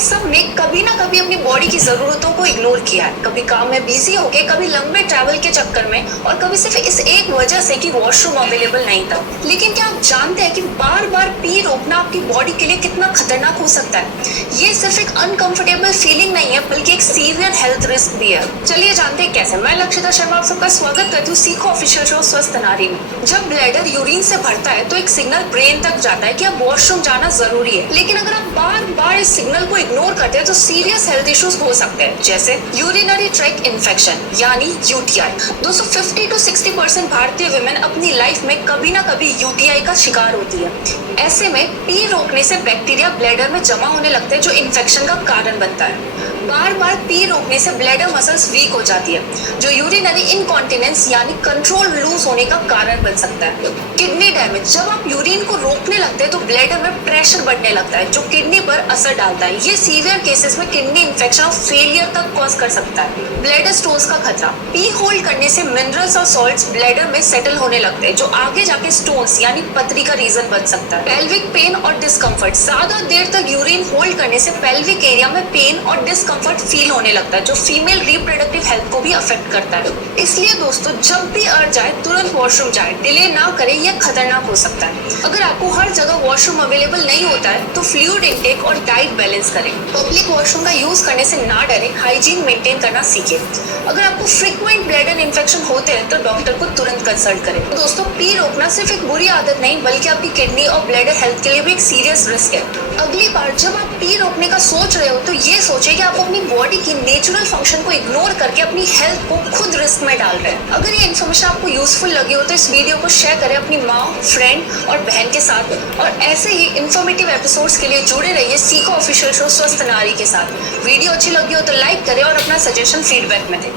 सब ने कभी ना कभी अपनी बॉडी की जरूरतों को इग्नोर किया है, कभी काम में बिजी होके, कभी लंबे ट्रैवल के चक्कर में, और कभी सिर्फ इस एक वजह से कि वॉशरूम अवेलेबल नहीं था। लेकिन क्या आप जानते हैं कि बार बार पी रोकना आपकी बॉडी के लिए कितना खतरनाक हो सकता है? ये सिर्फ एक अनकंफर्टेबल फीलिंग नहीं है, बल्कि एक सीवियर हेल्थ रिस्क भी है। चलिए जानते हैं कैसे। मैं लक्षिता शर्मा आप सबका स्वागत करती हूँ सीखो ऑफिशियल शो स्वस्थ नारी में। जब ब्लैडर यूरिन से भरता है तो एक सिग्नल ब्रेन तक जाता है कि अब वॉशरूम जाना जरूरी है। लेकिन अगर आप बार बार इस सिग्नल को इग्नोर करते हैं तो सीरियस हेल्थ इश्यूज हो सकते हैं, जैसे यूरिनरी ट्रैक्ट इन्फेक्शन यानी यूटीआई। दोस्तों 50 to 60% भारतीय विमेन अपनी लाइफ में कभी ना कभी यूटीआई का शिकार होती है। ऐसे में पी रोकने से बैक्टीरिया ब्लैडर में जमा होने लगते हैं जो इन्फेक्शन का कारण बनता है। बार बार पी रोकने से ब्लैडर मसल्स वीक हो जाती है जो यूरिनरी इनकॉन्टिनेंस यानी कंट्रोल लूज होने का कारण बन सकता है। किडनी डैमेज, जब आप यूरिन को रोकने लगते हैं तो ब्लैडर में प्रेशर बढ़ने लगता है जो किडनी पर असर डालता है। ये सीवियर केसेस में किडनी इंफेक्शन और फेलियर तक कॉज कर सकता है। ब्लैडर स्टोन्स का खतरा, पी होल्ड करने से मिनरल्स और सॉल्ट्स ब्लैडर में सेटल होने लगते हैं जो आगे जाके स्टोन्स यानी पथरी का रीजन बन सकता है। पेल्विक पेन और डिस्कम्फर्ट, ज्यादा देर तक यूरिन होल्ड करने से पेल्विक एरिया में पेन और डिस्कम्फर्ट फील होने लगता है जो फीमेल रिप्रोडक्टिव हेल्थ को भी अफेक्ट करता है। इसलिए दोस्तों जब भी अर्ज आए तुरंत वॉशरूम जाए, डिले ना करें, यह खतरनाक हो सकता है। अगर आपको हर जगह वॉशरूम अवेलेबल नहीं होता है तो फ्लूइड इनटेक और डाइट बैलेंस करें। पब्लिक वॉशरूम का यूज करने से ना डरें, हाइजीन मेंटेन करना सीखें। अगर आपको फ्रीक्वेंट ब्लैडर इन्फेक्शन होते हैं तो डॉक्टर को तुरंत कंसल्ट करें। तो दोस्तों पी रोकना सिर्फ एक बुरी आदत नहीं बल्कि आपकी किडनी और ब्लैडर हेल्थ के लिए भी एक सीरियस रिस्क है। अगली बार जब आप पी रोकने का सोच रहे हो तो ये सोचें कि आप अपनी बॉडी की नेचुरल फंक्शन को इग्नोर करके अपनी हेल्थ को खुद रिस्क में डाल रहे हैं। अगर ये इन्फॉर्मेशन आपको यूजफुल लगी हो तो इस वीडियो को शेयर करें अपनी माँ, फ्रेंड और बहन के साथ। और ऐसे ही इन्फॉर्मेटिव एपिसोड्स के लिए जुड़े रहिए सीखो ऑफिशियल शो स्वस्थ नारी के साथ। वीडियो अच्छी लगी हो तो लाइक करें और अपना सजेशन फीडबैक में दें।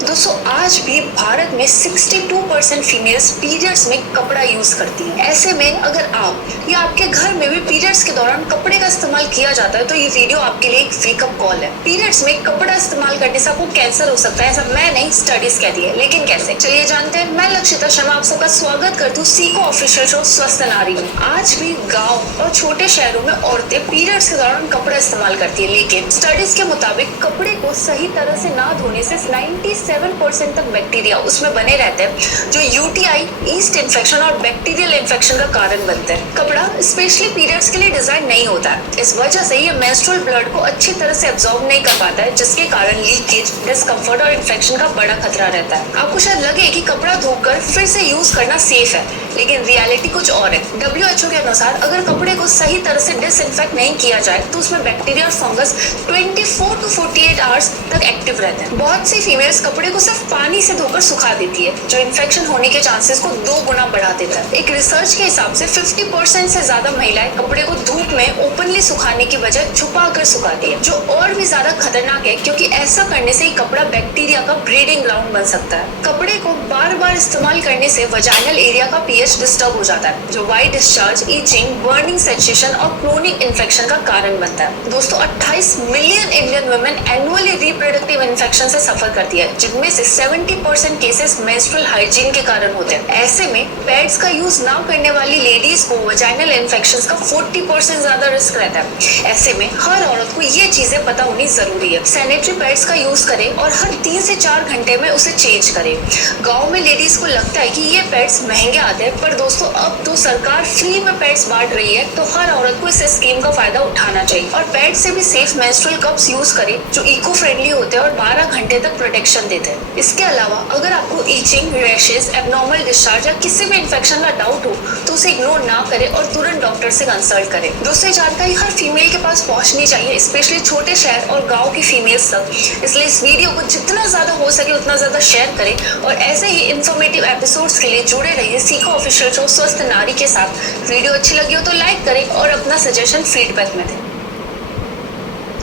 दोस्तों आज भी भारत में 62% फीमेल्स पीरियड्स में कपड़ा यूज करती हैं। ऐसे में अगर आप या आपके घर में भी पीरियड्स के दौरान कपड़े का इस्तेमाल किया जाता है तो ये वीडियो आपके लिए एक वेकअप कॉल है। पीरियड्स में कपड़ा इस्तेमाल करने से आपको कैंसर हो सकता है, ऐसा मैं नहीं, स्टडीज कहती है। लेकिन कैसे, चलिए जानते हैं। मैं लक्षिता शर्मा आप सबका स्वागत करती हूँ सीखो ऑफिशियल शो स्वस्थ नारी में। आज भी गाँव और छोटे शहरों में औरतें पीरियड्स के दौरान कपड़ा इस्तेमाल करती है, लेकिन स्टडीज के मुताबिक कपड़े को सही तरह से ना धोने से 97% तक बैक्टीरिया उसमें बने रहते हैं जो यूटीआई, ईस्ट इन्फेक्शन और बैक्टीरियल इन्फेक्शन का कारण बनते हैं। कपड़ा स्पेशली पीरियड्स के लिए डिजाइन नहीं होता है, इस वजह से ये मेंस्ट्रुअल ब्लड को अच्छी तरह से एब्जॉर्ब नहीं कर पाता है जिसके कारण लीकेज, डिस्कम्फर्ट और इन्फेक्शन का बड़ा खतरा रहता है। आपको शायद लगे कि कपड़ा धोकर फिर से यूज करना सेफ है, लेकिन रियलिटी कुछ और है। WHO के अनुसार अगर कपड़े को सही तरह से डिसइंफेक्ट नहीं किया जाए तो उसमें बैक्टीरिया और फंगस 24 to 48 आवर्स तक एक्टिव रहते हैं। बहुत सी फीमेल्स कपड़े को सिर्फ पानी से धोकर सुखा देती है जो इन्फेक्शन होने के चांसेस को 2 गुना बढ़ा देता है। एक रिसर्च के हिसाब से 50% से ज्यादा महिलाएं कपड़े को धूप में ओपनली सुखाने की बजाय छुपा कर सुखाती है, जो और भी ज्यादा खतरनाक है क्योंकि ऐसा करने से ही कपड़ा बैक्टीरिया का ब्रीडिंग ग्राउंड बन सकता है। कपड़े को बार बार इस्तेमाल करने से वजाइनल एरिया का pH डिस्टर्ब हो जाता है जो white discharge, itching, burning sensation और क्रोनिक इन्फेक्शन का कारण बनता है। दोस्तों 28 million Indian women annually reproductive infection से सफर करती है, जिनमें से 70% केसेस मेंस्ट्रुअल हाइजीन के कारण होते हैं। ऐसे में पैड्स का यूज ना करने वाली लेडीज को वजाइनल इन्फेक्शंस का 40% ज्यादा रिस्क रहता है। ऐसे में हर औरत को ये चीजें पता होनी जरूरी है। सैनिटरी पैड्स का यूज करें और हर 3 से 4 घंटे में उसे चेंज करें। गाँव में लेडीज को लगता है कि ये पैड्स महंगे आते हैं, पर दोस्तों अब तो सरकार फ्री में पैड्स बांट रही है, तो हर औरत को इस स्कीम का फायदा उठाना चाहिए। और पैड से भी सेफ मेंस्ट्रुअल कप्स यूज करें जो इको फ्रेंडली होते हैं और 12 घंटे तक प्रोटेक्शन देते हैं। इसके अलावा अगर आपको ईचिंग, रैशेस, एब्नॉर्मल डिस्चार्ज या किसी भी इन्फेक्शन का डाउट हो तो उसे इग्नोर ना करें और तुरंत डॉक्टर से कंसल्ट करें। दोस्तों जानकारी हर फीमेल के पास पहुंचनी चाहिए, स्पेशली छोटे शहर और गांव की फीमेल्स तक। इसलिए इस वीडियो को जितना ज्यादा हो सके उतना ज्यादा शेयर करें और ऐसे ही इन्फॉर्मेटिव एपिसोड्स के लिए जुड़े रहिए सीखो ऑफिशियल शो स्वस्थ नारी के साथ। वीडियो अच्छी लगी हो तो लाइक करें और अपना सजेशन फीडबैक में दें।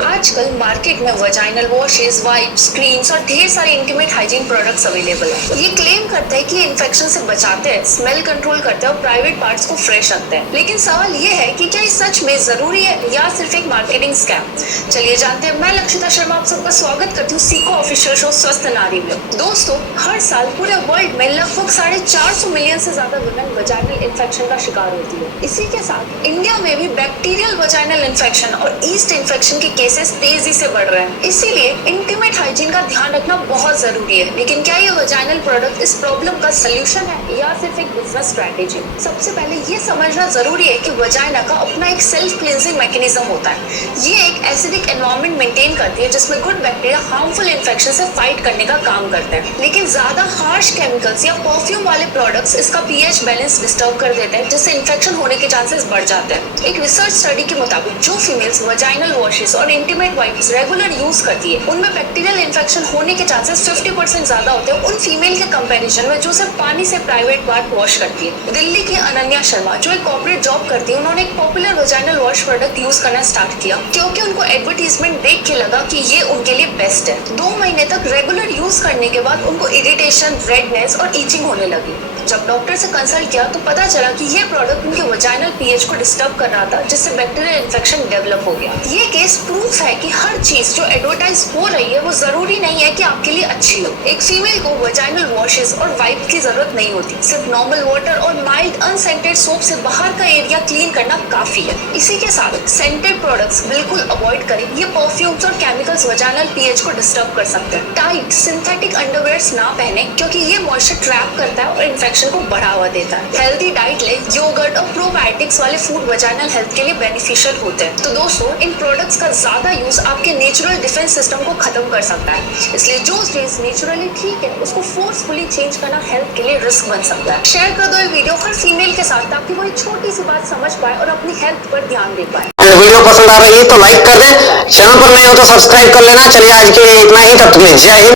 आजकल मार्केट में वजाइनल वॉशेस, वाइप्स, क्रीम्स और ढेर सारे इंटीमेट हाइजीन प्रोडक्ट्स अवेलेबल है। ये क्लेम करते हैं कि इन्फेक्शन से बचाते हैं, स्मेल कंट्रोल करते हैं और प्राइवेट पार्ट्स को फ्रेश रखते हैं। लेकिन सवाल ये है कि क्या ये सच में जरूरी है या सिर्फ एक मार्केटिंग स्कैम? चलिए जानते हैं। मैं लक्षिता शर्मा आप सबका स्वागत करती हूँ सीको ऑफिशियल शो स्वस्थ नारी में। दोस्तों, हर साल पूरे वर्ल्ड में लगभग 450 मिलियन से ज्यादा वुमेन वजाइनल इन्फेक्शन का शिकार होती है। इसी के साथ इंडिया में भी बैक्टीरियल वजाइनल इन्फेक्शन और ईस्ट इन्फेक्शन के केसेस तेजी से बढ़ रहे हैं। इसीलिए इंटीमेट हाइजीन का ध्यान रखना बहुत जरूरी है। लेकिन क्या ये वजाइनल प्रोडक्ट इस प्रॉब्लम का सोल्यूशन है या सिर्फ एक बिजनेस स्ट्रेटेजी? सबसे पहले ये समझना जरूरी है कि वजाइना का अपना एक सेल्फ क्लींजिंग मैकेनिज्म होता है। ये एक एसिडिक एनवायरनमेंट मेंटेन करती है जिसमें गुड बैक्टीरिया हार्मफुल इन्फेक्शन से फाइट करने का काम करते हैं। लेकिन ज्यादा हार्श केमिकल्स या परफ्यूम वाले प्रोडक्ट्स इसका पीएच बैलेंस डिस्टर्ब कर देते हैं, जिससे इन्फेक्शन होने के चांसेस बढ़ जाते हैं। एक रिसर्च स्टडी के मुताबिक जो फीमेल्स वजाइनल वॉशेस और इंटीमेट वाइप्स रेगुलर यूज करती है, उनमें बैक्टीरियल इन्फेक्शन होने के चांसेस 50% ज्यादा होते हैं उन फीमेल के कंपैरिजन में जो सिर्फ पानी से प्राइवेट पार्ट वॉश करती है। दिल्ली की अनन्या शर्मा जो एक कॉर्पोरेट जॉब करती है, उन्होंने एक popular vaginal wash product use करना स्टार्ट किया क्योंकि उनको एडवर्टीजमेंट देख के लगा कि ये उनके लिए बेस्ट है। 2 महीने तक रेगुलर यूज करने के बाद उनको इरिटेशन, रेडनेस और ईचिंग होने लगी। जब डॉक्टर से कंसल्ट किया तो पता चला कि ये प्रोडक्ट उनके वजाइनल पीएच को डिस्टर्ब कर रहा था, जिससे बैक्टीरियल इन्फेक्शन डेवलप हो गया। ये केस प्रूफ है कि हर चीज जो एडवर्टाइज हो रही है वो जरूरी नहीं है कि आपके लिए अच्छी हो। एक फीमेल को वजाइनल वॉशेस और वाइप की जरूरत नहीं होती। सिर्फ नॉर्मल वाटर और माइल्ड अनसेंटेड सोप से बाहर का एरिया क्लीन करना काफी है। इसी के साथ सेंटेड प्रोडक्ट्स बिल्कुल अवॉइड करें। ये परफ्यूम्स और केमिकल्स वजाइनल पीएच को डिस्टर्ब कर सकते हैं। टाइट सिंथेटिक अंडरवेयर्स ना पहने क्योंकि ये मॉइस्चर ट्रैप करता है और इन्फेक्शन को बढ़ावा देता है। हेल्दी डाइट ले, योगर्ट और प्रोबायोटिक्स वाले फूड वजाइनल हेल्थ के लिए बेनिफिशियल होते हैं। तो दोस्तों, इन प्रोडक्ट्स का ज्यादा यूज आपके नेचुरल डिफेंस सिस्टम को खत्म कर सकता है। इसलिए जो चीज नेचुरली ठीक है उसको फोर्सफुली चेंज करना हेल्थ के लिए रिस्क बन सकता है। शेयर कर दो ये वीडियो हर फीमेल के साथ ताकि वो एक छोटी सी बात समझ पाए और अपनी हेल्थ पर ध्यान दे पाए। वीडियो पसंद आ रही है तो लाइक कर दें, चैनल पर नए हो तो सब्सक्राइब कर लेना। चलिए आज के लिए इतना ही, तब तक जय हिंद।